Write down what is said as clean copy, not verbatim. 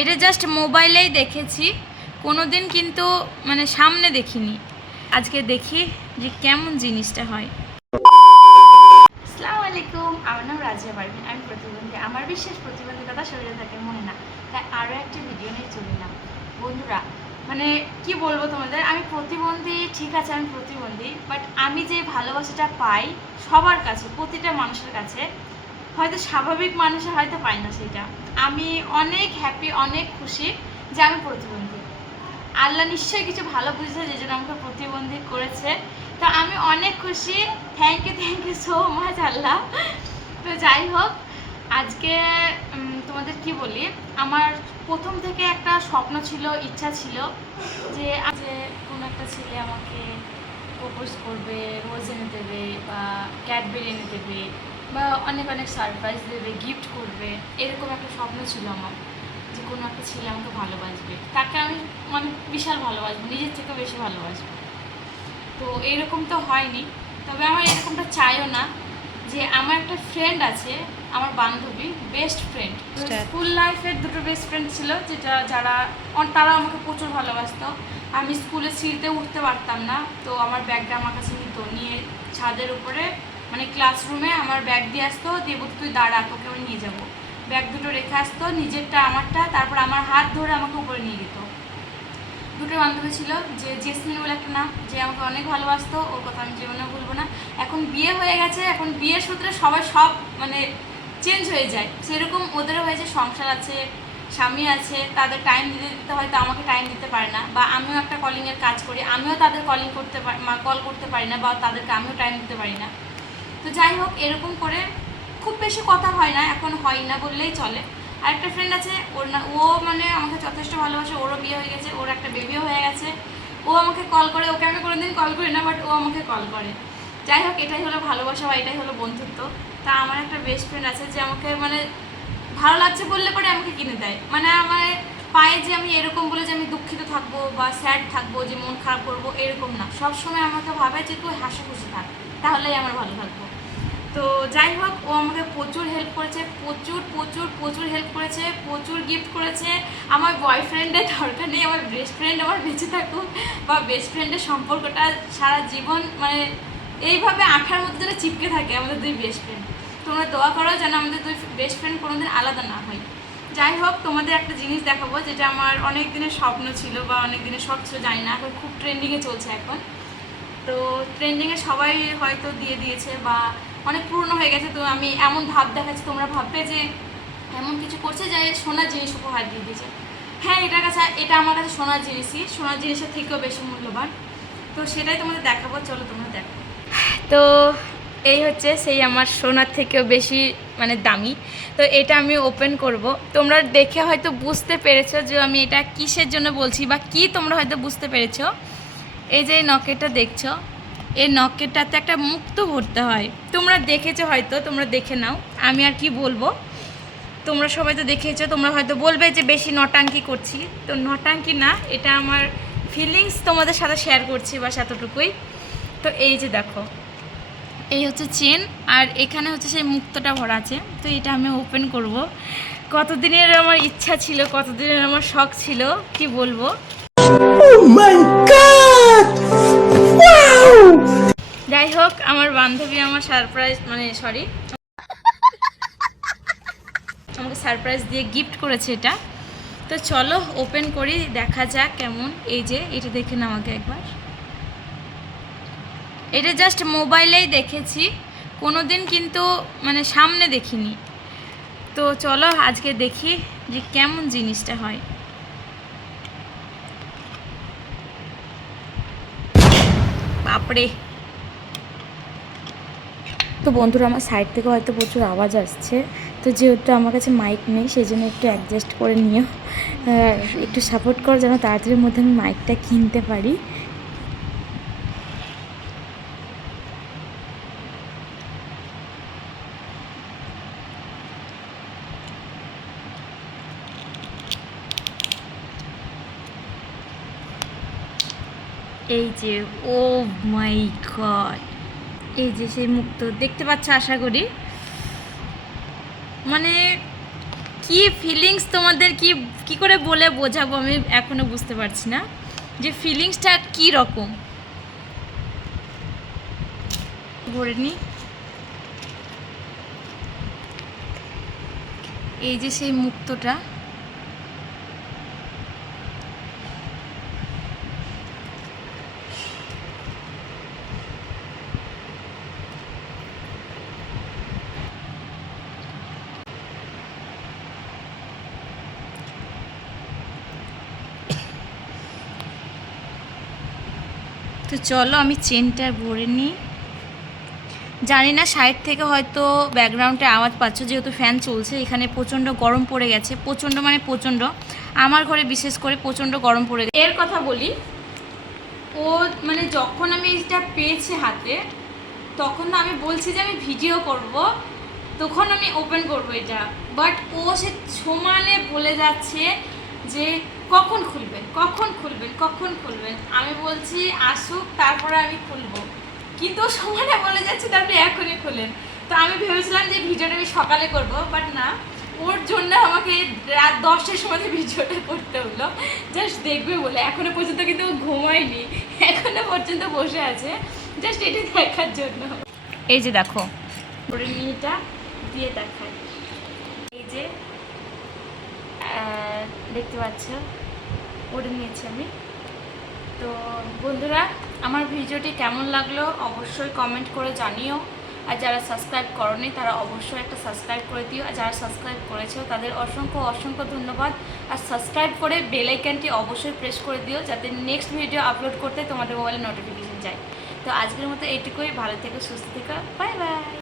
এটা জাস্ট মোবাইলেই দেখেছি, কোনোদিন কিন্তু মানে সামনে দেখিনি। আজকে দেখি যে কেমন জিনিসটা হয়। আসসালামু আলাইকুম, আমার নাম রাজিয়া পারভিন, আমি প্রতিবন্ধী। আমার বিশ্বাস প্রতিবন্ধিতা শরীরে থাকে, মনে না। তাই আরও একটা ভিডিও নিয়ে চলে এলাম। বন্ধুরা, মানে কি বলবো তোমাদের, আমি প্রতিবন্ধী, ঠিক আছে আমি প্রতিবন্ধী, বাট আমি যে ভালোবাসাটা পাই সবার কাছে, প্রতিটা মানুষের কাছে, হয়তো স্বাভাবিক মানুষের হয়তো পাই না সেটা। আমি অনেক হ্যাপি, অনেক খুশি যে আমি প্রতিবন্ধী। আল্লাহ নিশ্চয়ই কিছু ভালো বুঝেছে, যে জন্য আমাকে প্রতিবন্ধী করেছে। তো আমি অনেক খুশি। থ্যাংক ইউ সো মাচ আল্লাহ। তো যাই হোক, আজকে তোমাদের কি বলি, আমার প্রথম থেকে একটা স্বপ্ন ছিল, ইচ্ছা ছিল যে কোনো একটা ছেলে আমাকে প্রপোজ করবে, রোজ এনে দেবে বা ক্যাডবেরি এনে দেবে বা অনেক অনেক সারপ্রাইজ দেবে, গিফট করবে, এরকম একটা স্বপ্ন ছিল আমার, যে কোনো একটা ছেলে আমাকে ভালোবাসবে, তাকে আমি মানে বিশাল ভালোবাসবো, নিজের থেকেও বেশি ভালোবাসবো। তো এইরকম তো হয়নি, তবে আমার এরকমটা চাইও না। যে আমার একটা ফ্রেন্ড আছে, আমার বান্ধবী, বেস্ট ফ্রেন্ড, স্কুল লাইফের দুটো বেস্ট ফ্রেন্ড ছিল, তারা আমাকে প্রচুর ভালোবাসতো। আমি স্কুলে সিঁড়িতে উঠতে পারতাম না, তো আমার ব্যাগটা আমার কাছে নিয়ে ছাদের উপরে, মানে ক্লাসরুমে আমার ব্যাগ দিয়ে আসতো, দিয়ে বলতো তুই দাঁড়া, তোকে আমি নিয়ে যাবো। ব্যাগ দুটো রেখে আসতো, নিজেরটা আমারটা, তারপর আমার হাত ধরে আমাকে উপরে নিয়ে যেত। দুটো বান্ধবী ছিল, যে জেসমিন বলে একটা নাম, যে আমাকে অনেক ভালোবাসতো, ওর কথা আমি জীবনেও ভুলবো না। এখন বিয়ে হয়ে গেছে, এখন বিয়ের সূত্রে সবাই সব মানে চেঞ্জ হয়ে যায়, সেরকম ওদেরও হয়েছে, সংসার আছে, স্বামী আছে, তাদের টাইম দিতে হয়তো আমাকে টাইম দিতে পারে না, বা আমিও একটা কলিংয়ের কাজ করি, আমিও তাদের কল করতে পারি না, বা তাদেরকে আমিও টাইম দিতে পারি না। তো যাই হোক, এরকম করে খুব বেশি কথা হয় না, এখন হয় না বললেই চলে। আরেকটা ফ্রেন্ড আছে, ও মানে আমাকে যথেষ্ট ভালোবাসে, ওরও বিয়ে হয়ে গেছে, ওর একটা বেবিও হয়ে গেছে। ও আমাকে কল করে, ওকে আমি কোনোদিন কল করি না, বাট ও আমাকে কল করে। যাই হোক, এটাই হলো ভালোবাসা, বা এটাই হলো বন্ধুত্ব। তা আমার একটা বেস্ট ফ্রেন্ড আছে, যে আমাকে মানে ভালো লাগছে বললে পরে আমাকে কিনে দেয়, মানে আমার পায়ে যে আমি এরকম বলে যে আমি দুঃখিত থাকবো বা স্যাড থাকবো, যে মন খারাপ করবো, এরকম না। সবসময় আমাকে ভাবে যে তুই হাসি খুশি থাক, তাহলেই আমার ভালো থাকবো। তো যাই হোক, ও আমাকে প্রচুর হেল্প করেছে, প্রচুর প্রচুর প্রচুর হেল্প করেছে, প্রচুর গিফট করেছে। আমার বয়ফ্রেন্ডের দরকার নেই, আমার বেস্ট ফ্রেন্ড আমার বেঁচে থাকুক, বা বেস্ট ফ্রেন্ডের সম্পর্কটা সারা জীবন মানে এইভাবে আঠার মধ্যে যেন চিপকে থাকে আমাদের দুই বেস্ট ফ্রেন্ড। তোমরা দোয়া করো যেন আমাদের দুই বেস্ট ফ্রেন্ড কোনোদিন আলাদা না হয়। যাই হোক, তোমাদের একটা জিনিস দেখাবো, যেটা আমার অনেক দিনের স্বপ্ন ছিল, বা অনেক দিনের শখ ছিল, জানি না, এখন খুব ট্রেন্ডিংয়ে চলছে এখন। তো ট্রেন্ডিংয়ে সবাই হয়তো দিয়ে দিয়েছে, বা অনেক পুরনো হয়ে গেছে। তো আমি এমন ভাব দেখাচ্ছি, তোমরা ভাববে যে এমন কিছু করছে যে সোনার জিনিস উপহার দিয়ে দিয়েছে। হ্যাঁ, এটা আমার কাছে সোনার জিনিসই, সোনার জিনিসের থেকেও বেশি মূল্যবান। তো সেটাই তোমাদের দেখাবো, চলো তোমরা দেখো। তো এই হচ্ছে সেই আমার সোনার থেকেও বেশি মানে দামি। তো এটা আমি ওপেন করব, তোমরা দেখে হয়তো বুঝতে পেরেছো যে আমি এটা কিসের জন্য বলছি, বা কি তোমরা হয়তো বুঝতে পেরেছো। এই যে নকেটটা দেখছো, এই নকেটটাতে একটা মুক্ত ভরতে হয়, তোমরা দেখেছো হয়তো, তোমরা দেখে নাও, আমি আর কি বলবো। তোমরা সবাই তো দেখেছো, তোমরা হয়তো বলবে যে বেশি নটাঙ্কি করছি, তো নটাঙ্কি না, এটা আমার ফিলিংস তোমাদের সাথে শেয়ার করছি, বাস এতটুকুই। তো এই যে দেখো, এই হচ্ছে চেন, আর এখানে হচ্ছে সেই মুক্তটা ভরা আছে। তো এটা আমি ওপেন করব, কতদিনের আমার ইচ্ছা ছিল, কতদিনের আমার শখ ছিল, কি বলবো। যাই হোক, আমার বান্ধবী আমার সারপ্রাইজ আমাকে সারপ্রাইজ দিয়ে গিফট করেছে এটা। তো চলো ওপেন করি, দেখা যাক কেমন। এই যে এটা দেখে না আমাকে একবার, এটা জাস্ট মোবাইলেই দেখেছি, কোনোদিন কিন্তু মানে সামনে দেখিনি। তো চলো আজকে দেখি যে কেমন জিনিসটা হয়। বাপরে। তো বন্ধুরা, আমার সাইড থেকে হয়তো প্রচুর আওয়াজ আসছে, তো যেহেতু আমার কাছে মাইক নেই, সেই জন্য একটু অ্যাডজাস্ট করে নিও, একটু সাপোর্ট করো যেন তাড়াতাড়ির মধ্যে আমি মাইকটা কিনতে পারি। এই যে, ও মাই গড, এই যে সেই মুক্ত দেখতে পাচ্ছ আশা করি। মানে কি ফিলিংস তোমাদের কি কি করে বলে বোঝাবো আমি এখনো বুঝতে পারছি না যে ফিলিংসটা কি রকম। ভরে নি, এই যে সেই মুক্তটা, তো চলো আমি চেনটা ভরে নিই। জানি না সাইড থেকে হয়তো ব্যাকগ্রাউন্ডে আওয়াজ পাচ্ছ, যেহেতু ফ্যান চলছে, এখানে প্রচণ্ড গরম পড়ে গেছে, প্রচণ্ড মানে প্রচণ্ড, আমার ঘরে বিশেষ করে প্রচণ্ড গরম পড়ে গেছে। এর কথা বলি, ও মানে যখন আমি এটা পেয়েছি হাতে, তখন না আমি বলছি যে আমি ভিডিও করব, তখন আমি ওপেন করব এটা, বাট ও সে সমানে বলে যাচ্ছে যে কখন খুলবেন কখন খুলবেন কখন খুলবেন। আমি বলছি আসুক তারপরে আমি খুলবো, কিন্তু সমানে বলে যাচ্ছে তারপরে এখনই খুলেন। তো আমি ভেবেছিলাম যে ভিডিওটা আমি সকালে করব, বাট না, ওর জন্য আমাকে রাত 10টার সময় ভিডিওটা করতে হলো, জাস্ট দেখবে বলে। এখনো পর্যন্ত কিন্তু ও ঘুমায়নি, এখনো পর্যন্ত বসে আছে জাস্ট এটা দেখার জন্য। এই যে দেখো ওর নিটা দিয়ে দেখায়, এই যে দেখতে পাচ্ছ ওটা নিয়েছি আমি। তো বন্ধুরা, আমার ভিডিওটি কেমন লাগলো অবশ্যই কমেন্ট করে জানিও। আর যারা সাবস্ক্রাইব করোনি তারা অবশ্যই একটা সাবস্ক্রাইব করে দিও, আর যারা সাবস্ক্রাইব করেছো তাদের অসংখ্য অসংখ্য ধন্যবাদ। আর সাবস্ক্রাইব করে বেল আইকনটি অবশ্যই প্রেস করে দিও, যাতে নেক্সট ভিডিও আপলোড করতে তোমাদের মোবাইলে নোটিফিকেশন যায়। তো আজকের মতো এইটুকুই, ভালো থেকো, সুস্থ থেকো, বাই বাই।